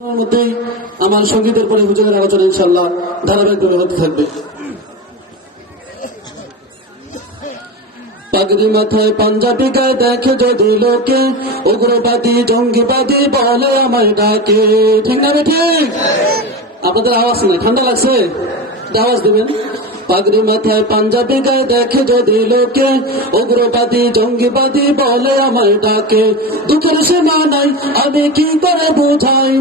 মধ্যেই আমার সঙ্গীতের পরে হুজুরের আলোচনা ইনশাআল্লাহ ধারাবাহিকভাবে হতে থাকবে। পাগড়ি মাথায় পাঞ্জাবি গায়ে দেখে যদি লোকে, উগ্রবাদী জঙ্গিবাদী বলে আমায় ডাকে। ঠিক না ঠিক? আপনাদের আওয়াজ নেই, ঠান্ডা লাগছে? আওয়াজ দিবেন। পাগড়ি মাথায় পাঞ্জাবি গায়ে দেখে যদি লোকে, উগ্রবাদী জঙ্গিবাদী বলে আমায় ডাকে। দুঃখের সীমা নাই আমি কি করে বুঝাই,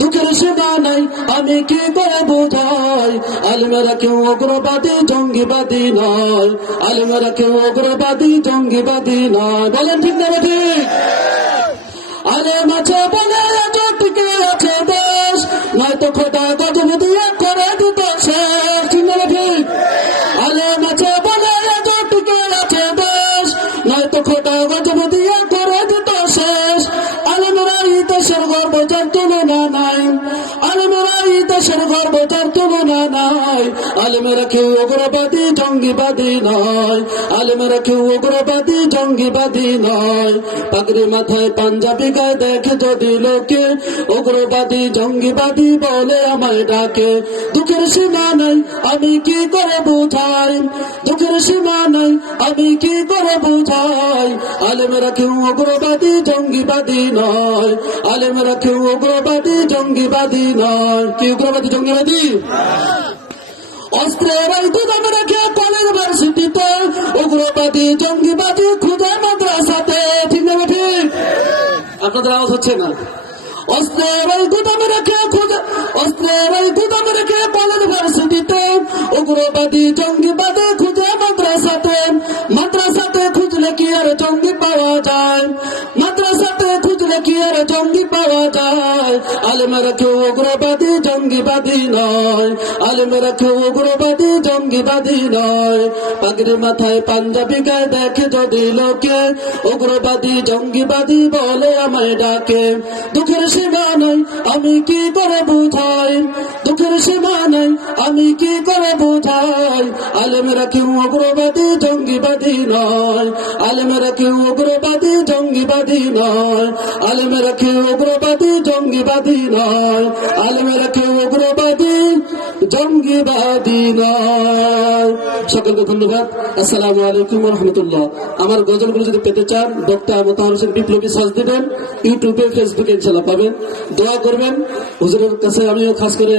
দুঃখের সীমা নাই আমি কি করে বুঝাই। আলেমেরা কেউ উগ্রবাদী জঙ্গিবাদী নয়, আলেমেরা কেউ উগ্রবাদী জঙ্গিবাদী নয়। বলেন ঠিক না ঠিক? আলেম আছে বলে এত টিকে আছে দেশ, নয়তো খোদা গজব দিয়ে করে দিত শেষ। ঠিক না ঠিক? আলেম আছে বলে এত টিকে আছে দেশ, নয়তো খোদা গজব দিয়ে করে দিত শেষ। আলেমেরা এই দেশের গর্ব যার তুলনা নাই, আলেমেরা এই দেশের গর্ব যার তুলনা নাই। আলেমেরা কেউ উগ্রবাদী জঙ্গিবাদী নয়, আলেমেরা কেউ উগ্রবাদী জঙ্গিবাদী নয়। পাগড়ি মাথায় পাঞ্জাবি গায়ে দেখে যদি লোকে, উগ্রবাদী জঙ্গিবাদী বলে আমায় ডাকে। দুঃখের সীমা নাই আমি কি করে বুঝাই, দুঃখের সীমা নাই আমি কি করে বুঝাই। আলেমেরা কেউ উগ্রবাদী জঙ্গিবাদী নয়, আলেমেরা কেউ উগ্রবাদী জঙ্গিবাদী নয়। কি উগ্রবাদী জঙ্গিবাদী? অস্ত্রের এই গুদাম রেখে কলেজ ভার্সিটিতে, উগ্রবাদী জঙ্গিবাদী খুঁজে মাদ্রাসাতে। ঠিক না ঠিক? আপনাদের আওয়াজ হচ্ছে না। অস্ত্রের এই গুদাম রেখে অস্ত্রের এই গুদাম রেখে কলেজ ভার্সিটিতে, উগ্রবাদী জঙ্গিবাদী খুঁজে মাদ্রাসাতে। মাদ্রাসাতে খুঁজলে কি আর জঙ্গি পাওয়া যায়, মাদ্রাসাতে খুঁজলে কি আর জঙ্গি পাওয়া যায়। আলেমেরা কেউ উগ্রবাদী জঙ্গিবাদী নয়, আলেমেরা কেউ উগ্রবাদী জঙ্গিবাদী নয়। পাগড়ি মাথায় পাঞ্জাবি গায়ে দেখে যদি লোকে, উগ্রবাদী জঙ্গিবাদী বলে আমায় ডাকে। দুঃখের সীমা নাই আমি কি করে বুঝাই, দুঃখের সীমা নাই আমি কি করে বুঝাই। আলেমেরা কেউ উগ্রবাদী জঙ্গিবাদী নয়, আলেমেরা কেউ উগ্রবাদী জঙ্গিবাদী নয়, আলেমেরা কেউ উগ্রবাদী জঙ্গিবাদী নয়, আলেমেরা কেউ উগ্রবাদী জঙ্গিবাদী নয়। সকলকে ধন্যবাদ। আসসালামু আলাইকুম ওয়া রাহমাতুল্লাহ। আমার গজলগুলো যদি পেতে চান, বক্তা মোতাহার হোসেন বিপ্লবী সার্চ দিবেন, ইউটিউবে ফেসবুকে ইনশাআল্লাহ পাবেন। দোয়া করবেন। হুজুরের কাছে আমিও খাস করে